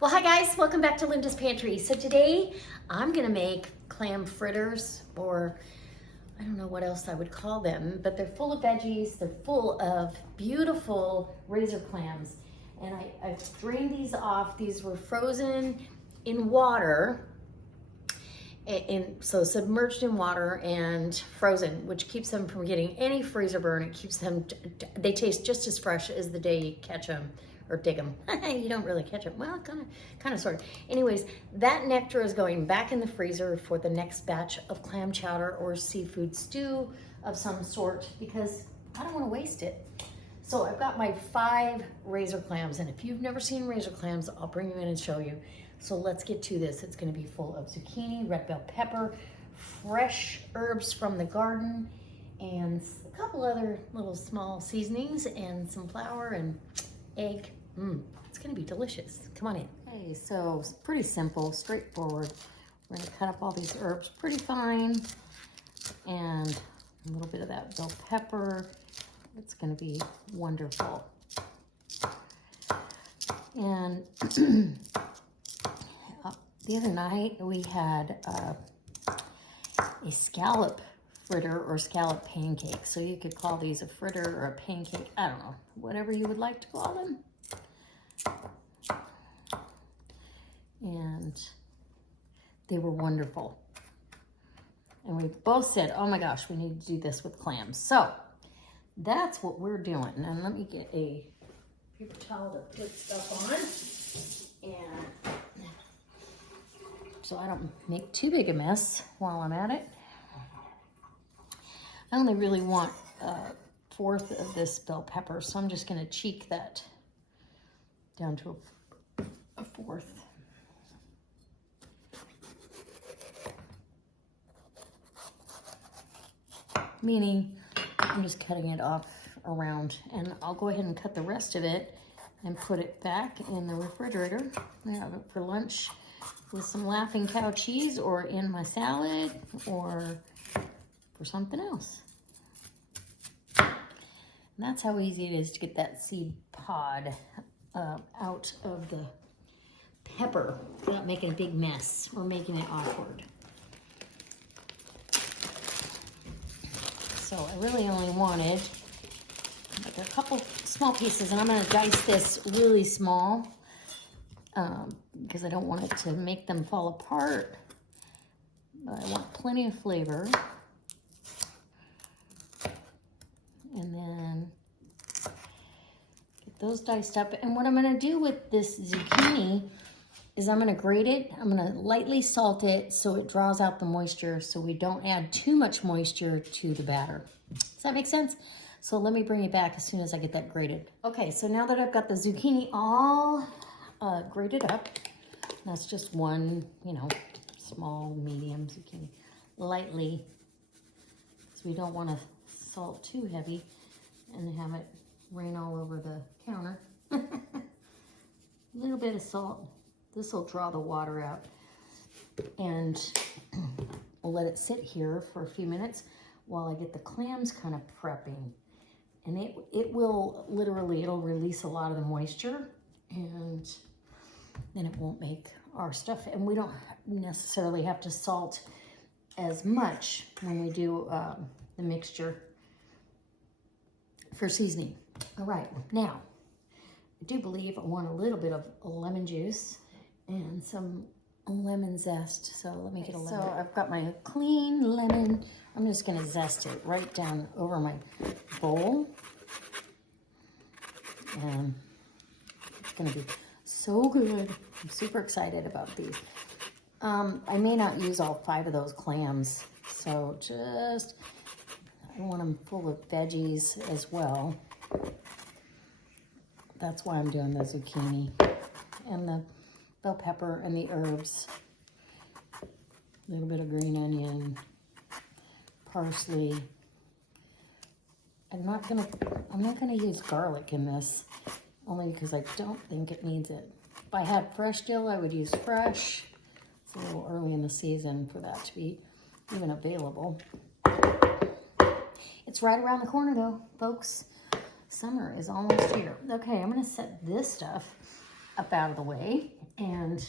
Well, hi guys, welcome back to Linda's Pantry. So today I'm gonna make clam fritters, or I don't know what else I would call them, but they're full of veggies, they're full of beautiful razor clams. And I've drained these off. These were frozen in water, and so submerged in water and frozen, which keeps them from getting any freezer burn. It keeps them, they taste just as fresh as the day you catch them or dig them. You don't really catch them. Well, kind of, sort of. Anyways, that nectar is going back in the freezer for the next batch of clam chowder or seafood stew of some sort, because I don't want to waste it. So I've got my 5 razor clams, and if you've never seen razor clams, I'll bring you in and show you. So let's get to this. It's going to be full of zucchini, red bell pepper, fresh herbs from the garden, and a couple other little small seasonings, and some flour and egg. It's going to be delicious. Come on in. Okay, so it's pretty simple, straightforward. We're going to cut up all these herbs pretty fine, and a little bit of that bell pepper. It's going to be wonderful. And the other night we had a scallop fritter or scallop pancake. So you could call these a fritter or a pancake. I don't know, whatever you would like to call them. And they were wonderful. And we both said, oh my gosh, we need to do this with clams. So that's what we're doing. And let me get a paper towel to put stuff on. And so I don't make too big a mess while I'm at it. I only really want 1/4 of this bell pepper, so I'm just going to cheek that down to a 1/4. Meaning I'm just cutting it off around, and I'll go ahead and cut the rest of it and put it back in the refrigerator. I have it for lunch with some Laughing Cow cheese, or in my salad, or for something else. And that's how easy it is to get that seed pod out of the pepper without making a big mess or making it awkward. So I really only wanted like a couple small pieces, and I'm going to dice this really small because I don't want it to make them fall apart, but I want plenty of flavor. And then get those diced up. And what I'm going to do with this zucchini is I'm going to grate it. I'm going to lightly salt it so it draws out the moisture, so we don't add too much moisture to the batter. Does that make sense? So let me bring it back as soon as I get that grated. Okay, so now that I've got the zucchini all grated up, that's just one, small, medium zucchini, lightly, because we don't want to salt too heavy and have it rain all over the counter. A little bit of salt. This will draw the water out, and we'll let it sit here for a few minutes while I get the clams kind of prepping. And it will literally, it'll release a lot of the moisture, and then it won't make our stuff. And we don't necessarily have to salt as much when we do the mixture for seasoning. All right, now I do believe I want a little bit of lemon juice and some lemon zest. So let me get a lemon. So I've got my clean lemon. I'm just going to zest it right down over my bowl. And it's going to be so good. I'm super excited about these. I may not use all 5 of those clams, so I want them full of veggies as well. That's why I'm doing the zucchini and the bell pepper and the herbs. A little bit of green onion, parsley. I'm not gonna use garlic in this, only because I don't think it needs it. If I had fresh dill, I would use fresh. It's a little early in the season for that to be even available. It's right around the corner though, folks. Summer is almost here. Okay, I'm gonna set this stuff up out of the way, And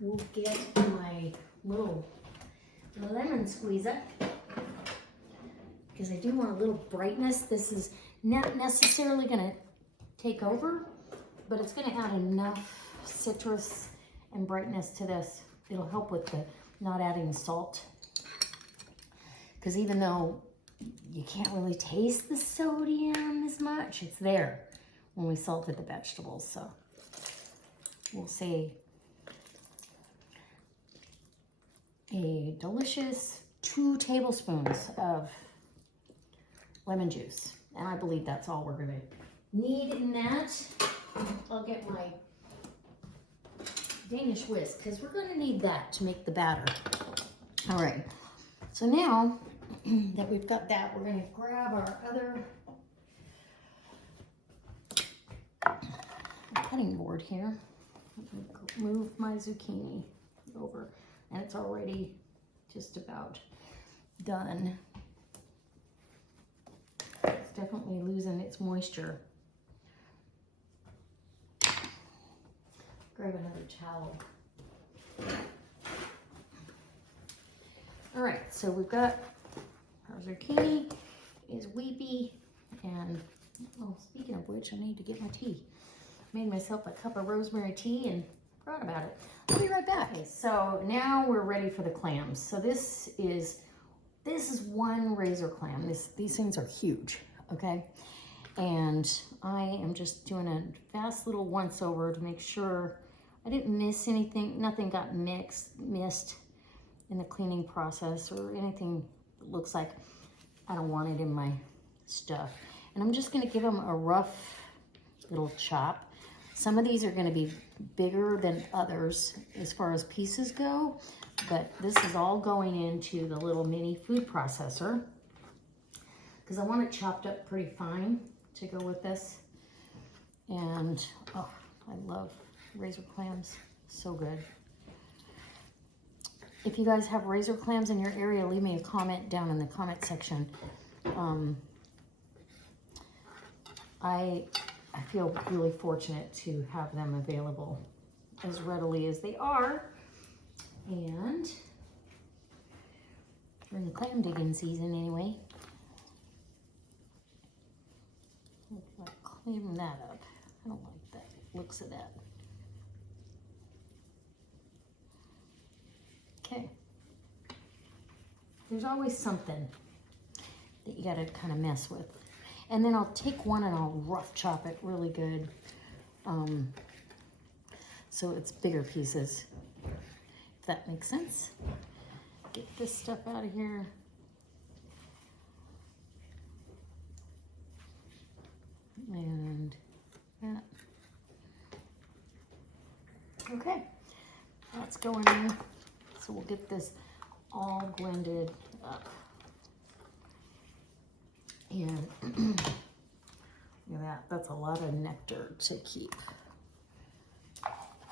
we'll get my little lemon squeezer because I do want a little brightness. This is not necessarily going to take over, but it's going to add enough citrus and brightness to this. It'll help with the not adding salt, because even though you can't really taste the sodium as much, it's there when we salted the vegetables. So we'll say a delicious 2 tablespoons of lemon juice. And I believe that's all we're gonna need in that. I'll get my Danish whisk, because we're gonna need that to make the batter. All right, so now that we've got that, we're gonna grab our other cutting board here. Move my zucchini over, and it's already just about done. It's definitely losing its moisture. Grab another towel. All right, so we've got our zucchini is weepy, and oh, speaking of which, I need to get my tea. Made myself a cup of rosemary tea and forgot about it. I'll be right back. Okay, so now we're ready for the clams. So this is one razor clam. These things are huge, okay? And I am just doing a fast little once over to make sure I didn't miss anything. Nothing got missed in the cleaning process or anything that looks like I don't want it in my stuff. And I'm just gonna give them a rough little chop. Some of these are gonna be bigger than others as far as pieces go, but this is all going into the little mini food processor because I want it chopped up pretty fine to go with this. And oh, I love razor clams, so good. If you guys have razor clams in your area, leave me a comment down in the comment section. I feel really fortunate to have them available as readily as they are. And we're in the clam digging season anyway. I'll clean that up. I don't like that looks of that. Okay. There's always something that you gotta kind of mess with. And then I'll take one and I'll rough chop it really good. So it's bigger pieces, if that makes sense. Get this stuff out of here. And that. Okay, that's going in. So we'll get this all blended up. And look at that, that's a lot of nectar to keep.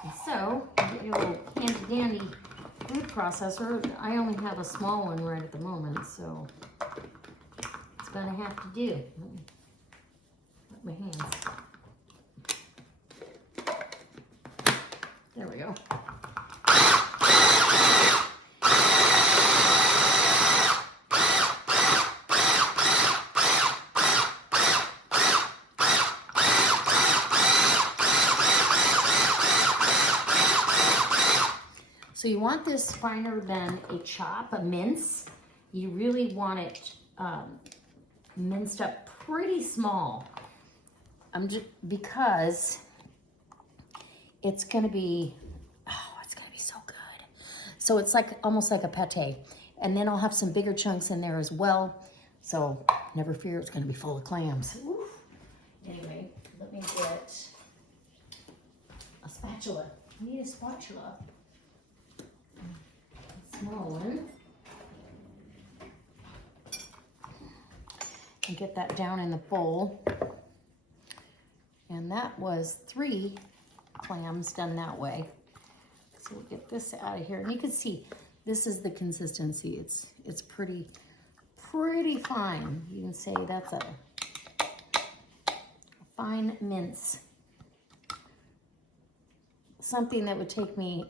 And so, get your little handy dandy food processor. I only have a small one right at the moment, so it's gonna have to do. Let my hands. There we go. So you want this finer than a chop, a mince. You really want it minced up pretty small. Because it's gonna be, oh, it's gonna be so good. So it's like almost like a pate. And then I'll have some bigger chunks in there as well. So never fear, it's gonna be full of clams. Oof. Anyway, let me get a spatula. I need a spatula. Small one, and get that down in the bowl. And that was 3 clams done that way. So we'll get this out of here, and you can see this is the consistency. It's pretty fine. You can say that's a fine mince. something that would take me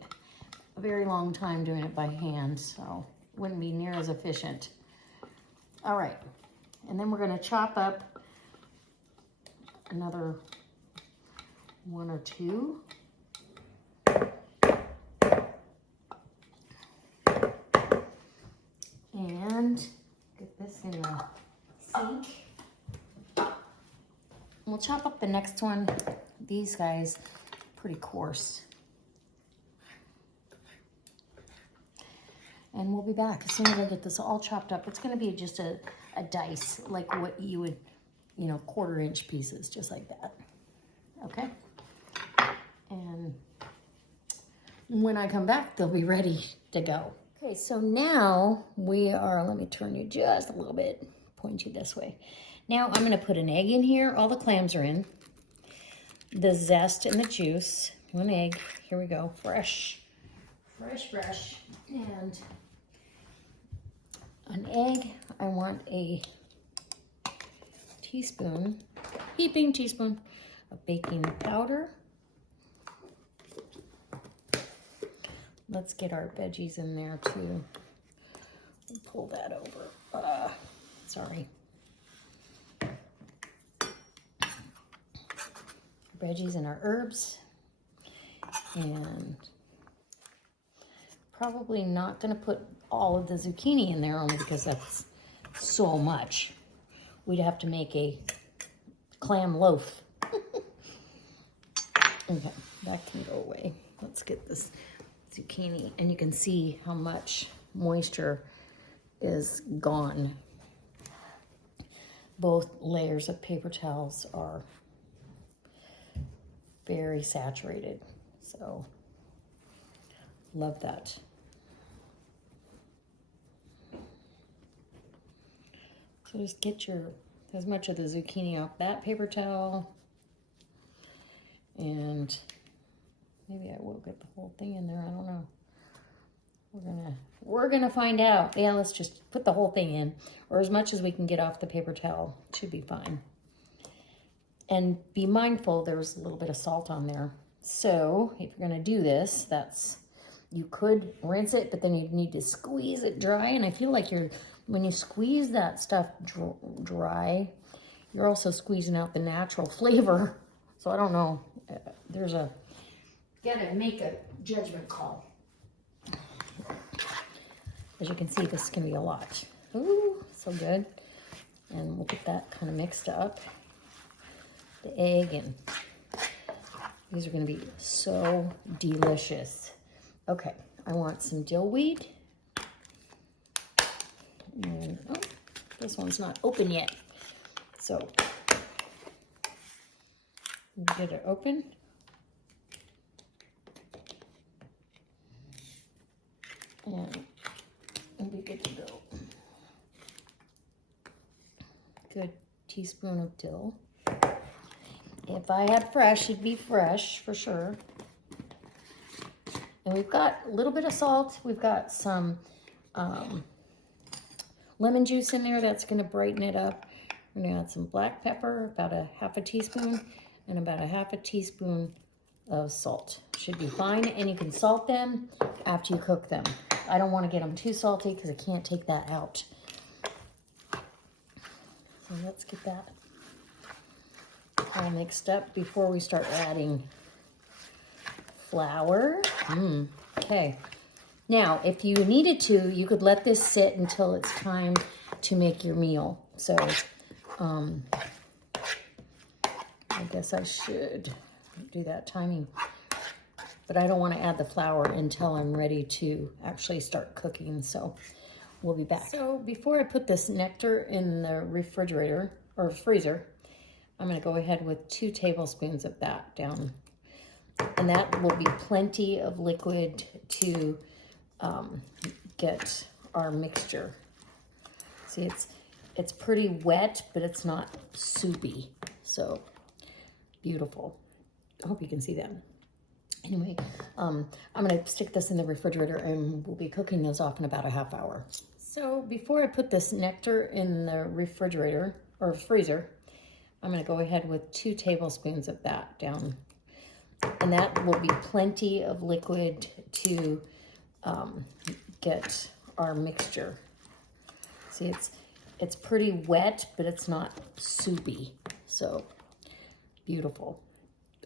a very long time doing it by hand, so it wouldn't be near as efficient. All right, and then we're gonna chop up another 1 or 2. And get this in the sink. We'll chop up the next one. These guys, pretty coarse. And we'll be back as soon as I get this all chopped up. It's gonna be just a dice, like what you would, you know, 1/4-inch pieces, just like that. Okay? And when I come back, they'll be ready to go. Okay, so now we are, let me turn you just a little bit, point you this way. Now I'm gonna put an egg in here. All the clams are in. The zest and the juice. 1 egg, here we go, fresh. And an egg, I want a teaspoon, heaping teaspoon of baking powder. Let's get our veggies in there too. Pull that over. Sorry. Veggies and our herbs. And probably not gonna put all of the zucchini in there only because that's so much. We'd have to make a clam loaf. Okay, that can go away. Let's get this zucchini, and you can see how much moisture is gone. Both layers of paper towels are very saturated, so love that. So just get as much of the zucchini off that paper towel, and maybe I will get the whole thing in there, I don't know. We're gonna find out. Yeah, let's just put the whole thing in, or as much as we can get off the paper towel. Should be fine. And be mindful, there's a little bit of salt on there. So if you're gonna do this, you could rinse it, but then you need to squeeze it dry. And I feel like when you squeeze that stuff dry, you're also squeezing out the natural flavor. So I don't know, you gotta make a judgment call. As you can see, this can be a lot. Ooh, so good. And we'll get that kind of mixed up. The egg, and these are going to be so delicious. Okay, I want some dill weed. And, oh, this one's not open yet. So, get it open. And we'll be good to go. Good teaspoon of dill. If I had fresh, it'd be fresh for sure. And we've got a little bit of salt. We've got some lemon juice in there that's gonna brighten it up. We're gonna add some black pepper, about a 1/2 teaspoon, and about a 1/2 teaspoon of salt. Should be fine, and you can salt them after you cook them. I don't wanna get them too salty because I can't take that out. So let's get that all mixed up before we start adding flour. Okay. Now, if you needed to, you could let this sit until it's time to make your meal. So, I guess I should do that timing. But I don't want to add the flour until I'm ready to actually start cooking. So, we'll be back. So, before I put this nectar in the refrigerator or freezer, I'm going to go ahead with 2 tablespoons of that down. And that will be plenty of liquid to get our mixture. See, it's pretty wet, but it's not soupy. So, beautiful. I hope you can see that. Anyway, I'm going to stick this in the refrigerator, and we'll be cooking those off in about a 1/2 hour. So, before I put this nectar in the refrigerator or freezer, I'm going to go ahead with 2 tablespoons of that down. And that will be plenty of liquid to get our mixture. See, it's pretty wet, but it's not soupy. So beautiful.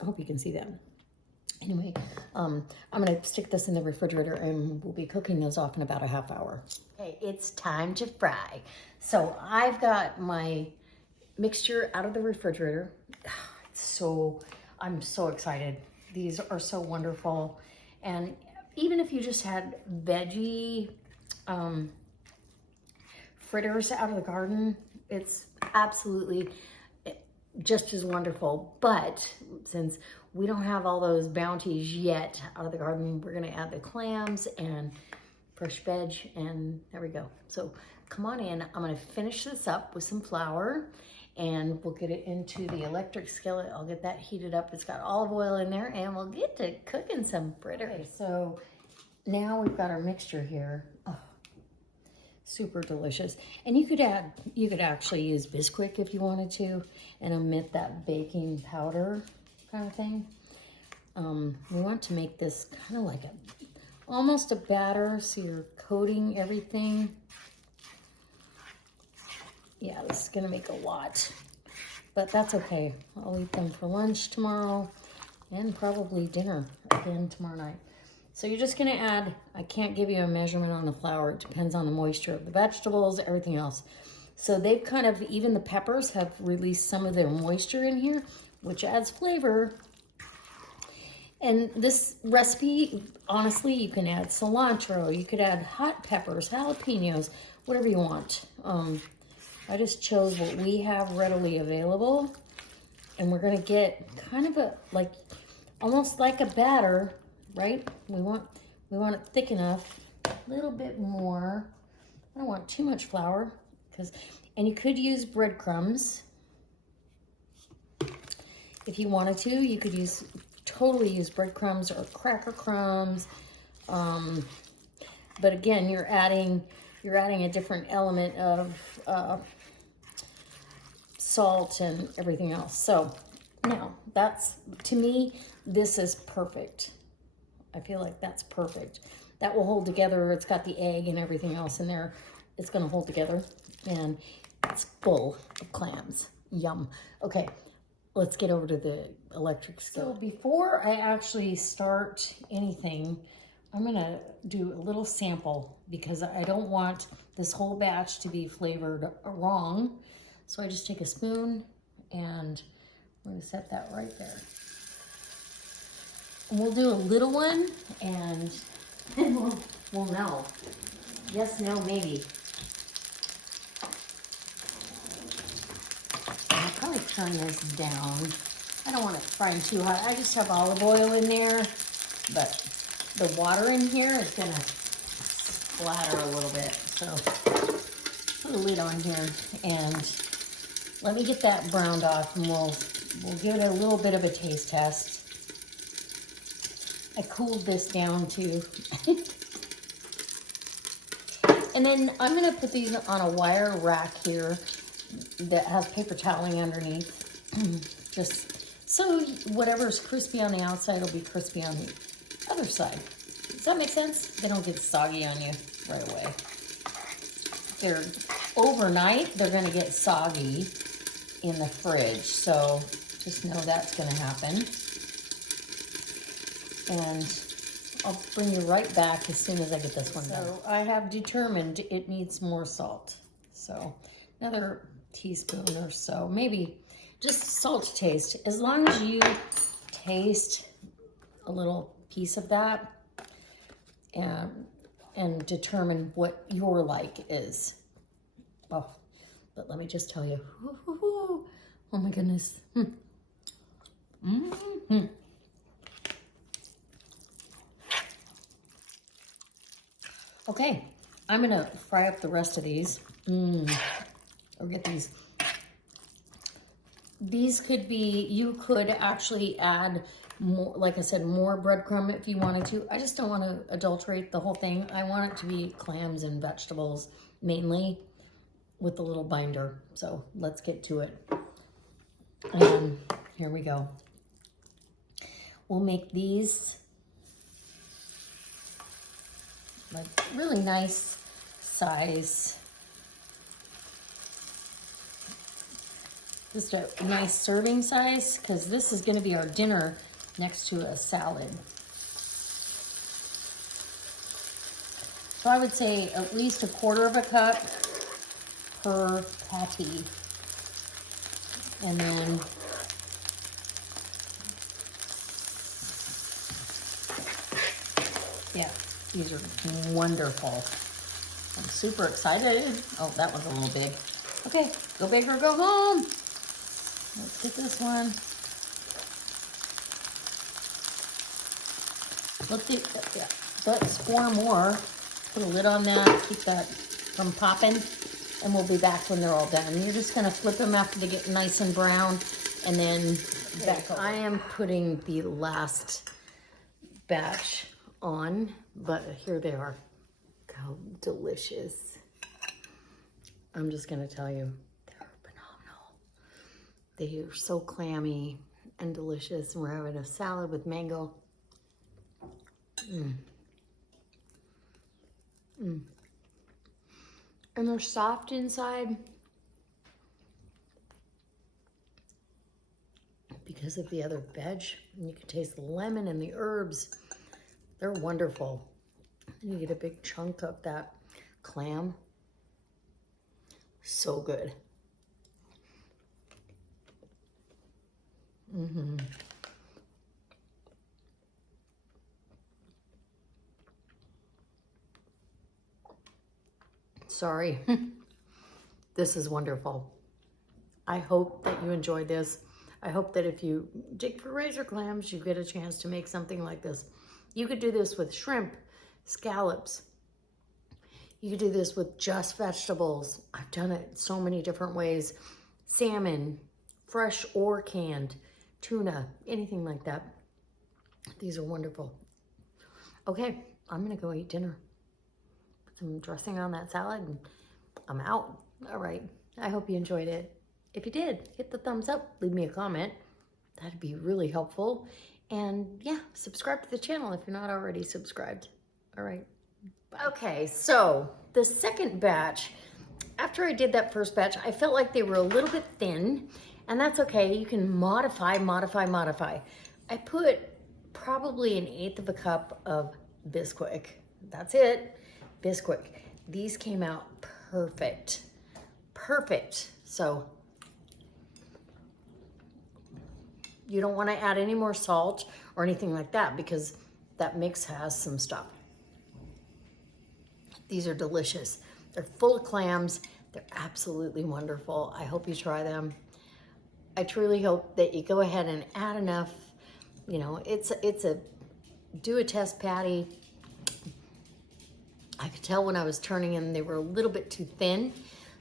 I hope you can see that. Anyway, I'm gonna stick this in the refrigerator and we'll be cooking those off in about a half hour. Okay, it's time to fry. So I've got my mixture out of the refrigerator. I'm so excited. These are so wonderful. And even if you just had veggie fritters out of the garden, it's absolutely just as wonderful. But since we don't have all those bounties yet out of the garden, we're gonna add the clams and fresh veg, and there we go. So come on in. I'm gonna finish this up with some flour and we'll get it into the electric skillet. I'll get that heated up. It's got olive oil in there and we'll get to cooking some fritters. Okay, so now we've got our mixture here. Oh, super delicious. And you could actually use Bisquick if you wanted to and omit that baking powder kind of thing. We want to make this kind of like almost a batter, so you're coating everything. Yeah, this is gonna make a lot, but that's okay. I'll eat them for lunch tomorrow and probably dinner again tomorrow night. So you're just gonna add, I can't give you a measurement on the flour. It depends on the moisture of the vegetables, everything else. So they've kind of, even the peppers have released some of their moisture in here, which adds flavor. And this recipe, honestly, you can add cilantro, you could add hot peppers, jalapenos, whatever you want. I just chose what we have readily available, and we're gonna get kind of a, like, almost like a batter, right? We want it thick enough, a little bit more. I don't want too much flour, and you could use breadcrumbs. If you wanted to, you could totally use breadcrumbs or cracker crumbs. But again, you're adding a different element of salt and everything else. So now to me, this is perfect. I feel like that's perfect. That will hold together. It's got the egg and everything else in there. It's gonna hold together, and it's full of clams. Yum. Okay, let's get over to the electric skillet. So before I actually start anything, I'm gonna do a little sample because I don't want this whole batch to be flavored wrong. So I just take a spoon and I'm gonna set that right there. And we'll do a little one and then we'll know. Yes, no, maybe. I'll probably turn this down. I don't want it frying too hot. I just have olive oil in there, but the water in here is gonna splatter a little bit. So put a lid on here and let me get that browned off, and we'll give it a little bit of a taste test. I cooled this down too. And then I'm gonna put these on a wire rack here that has paper toweling underneath. Just so whatever's crispy on the outside will be crispy on the other side. Does that make sense? They don't get soggy on you right away. They're overnight, they're gonna get soggy in the fridge. So just know that's gonna happen. And I'll bring you right back as soon as I get this one done. So I have determined it needs more salt. So another teaspoon or so, maybe just salt to taste. As long as you taste a little piece of that and determine what your like is. Oh, but let me just tell you, oh my goodness. Okay, I'm gonna fry up the rest of these. Or get these. These could be, you could actually add more, like I said, more breadcrumb if you wanted to. I just don't want to adulterate the whole thing. I want it to be clams and vegetables mainly with the little binder. So let's get to it. And here we go. we'll make these like really nice size. Just a nice serving size, because this is going to be our dinner next to a salad. So I would say at least 1/4 cup per patty. And then yeah, these are wonderful. I'm super excited. Oh, that one's a little big. Okay, go big or go home. Let's get this one. Let's 4 more. Put a lid on that, keep that from popping, and we'll be back when they're all done. You're just gonna flip them after they get nice and brown, and then back. I am putting the last batch on, but here they are. Look how delicious. I'm just gonna tell you, they're phenomenal. They are so clammy and delicious, and we're having a salad with mango. And they're soft inside because of the other veg. And you can taste the lemon and the herbs. They're wonderful. And you get a big chunk of that clam. So good. Sorry. This is wonderful. I hope that you enjoyed this. I hope that if you dig for razor clams, you get a chance to make something like this. You could do this with shrimp, scallops. You could do this with just vegetables. I've done it so many different ways. Salmon, fresh or canned, tuna, anything like that. These are wonderful. Okay, I'm gonna go eat dinner. Put some dressing on that salad and I'm out. All right, I hope you enjoyed it. If you did, hit the thumbs up, leave me a comment. That'd be really helpful. And yeah, subscribe to the channel if you're not already subscribed. All right. Bye. Okay, so the second batch, after I did that first batch, I felt like they were a little bit thin, and that's okay. You can modify. I put probably 1/8 cup of Bisquick. That's it, Bisquick. These came out perfect. So you don't want to add any more salt or anything like that because that mix has some stuff. These are delicious. They're full of clams. They're absolutely wonderful. I hope you try them. I truly hope that you go ahead and add enough. You know, do a test patty. I could tell when I was turning them, they were a little bit too thin.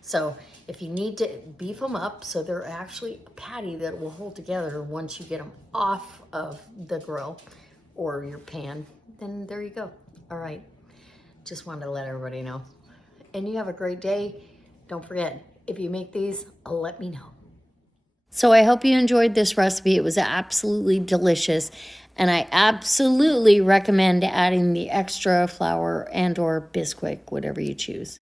So if you need to beef them up so they're actually a patty that will hold together once you get them off of the grill or your pan, then there you go. All right. Just wanted to let everybody know. And you have a great day. Don't forget, if you make these, let me know. So I hope you enjoyed this recipe. It was absolutely delicious. And I absolutely recommend adding the extra flour and or Bisquick, whatever you choose.